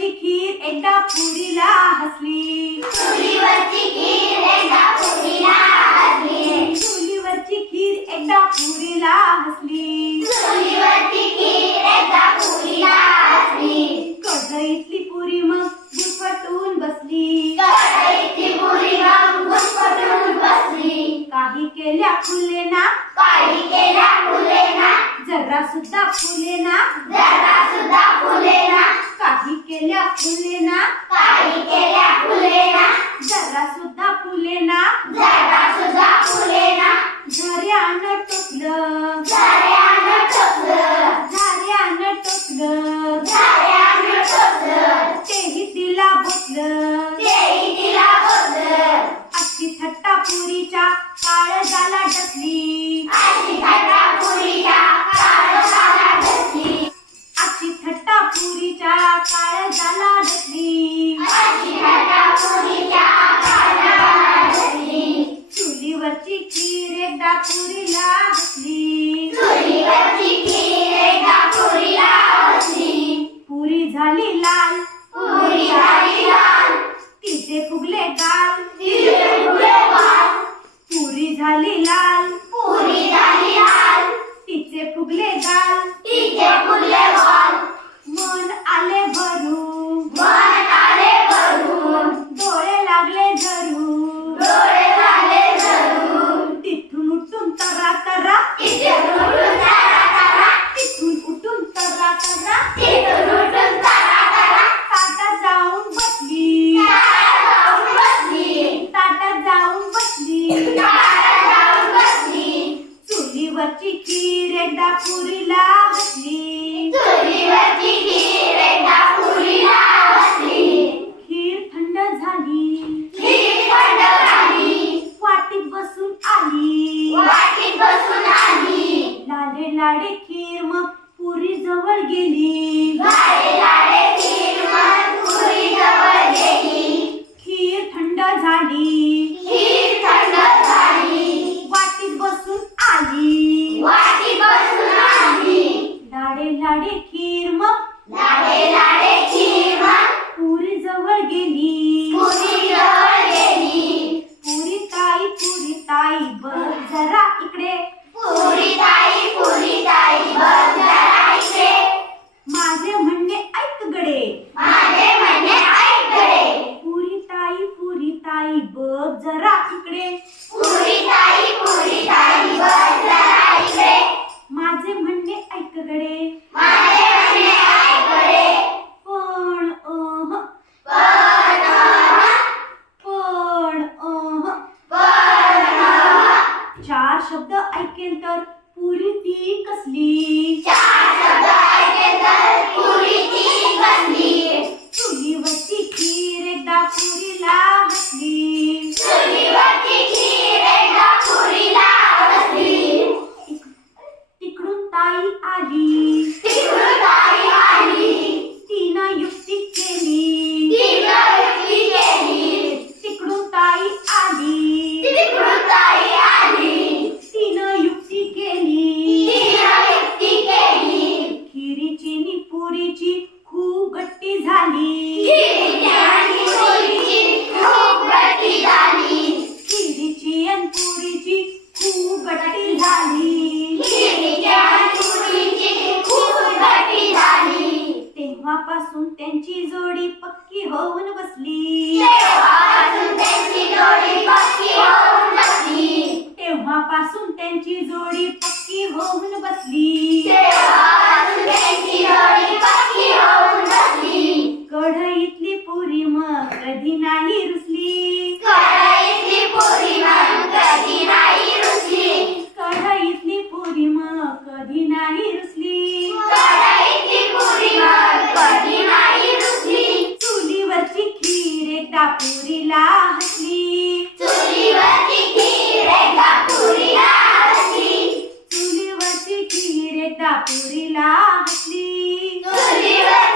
पुरीवरची खीर एकदा पुरीला हसली. पुरीवरची खीर एकदा पुरीला हसली. चुलीवरची खीर एकदा पुरीला हसली. चुलीवरची खीर एकदा पुरीला हसली. कढईतली पुरी मग गुटफटून बसली. कढईतली पुरी मग बसली. काही केल्या फुले ना काही केल्या फुले ना जरा सुद्धा फुले ना जरा सुद्धा केला फूल लेना फीर एकदा पुरी झाली लाल. पुरी तिचे फुगले गाल. पुरी झाली लाल. पुरी झाली लाल. तिचे फुगले गाल. एकदा पुरीला बसली पुरीची खूप गटाटी झाली. तेव्हापासून त्यांची जोडी पक्की होऊन बसली. तेव्हापासून त्यांची जोडी पक्की होऊन बसली. पुरीला हसली. चुलीवरची खीर एकदा पुरीला हसली. चुलीवरची खीर एकदा हसली. चुलीवर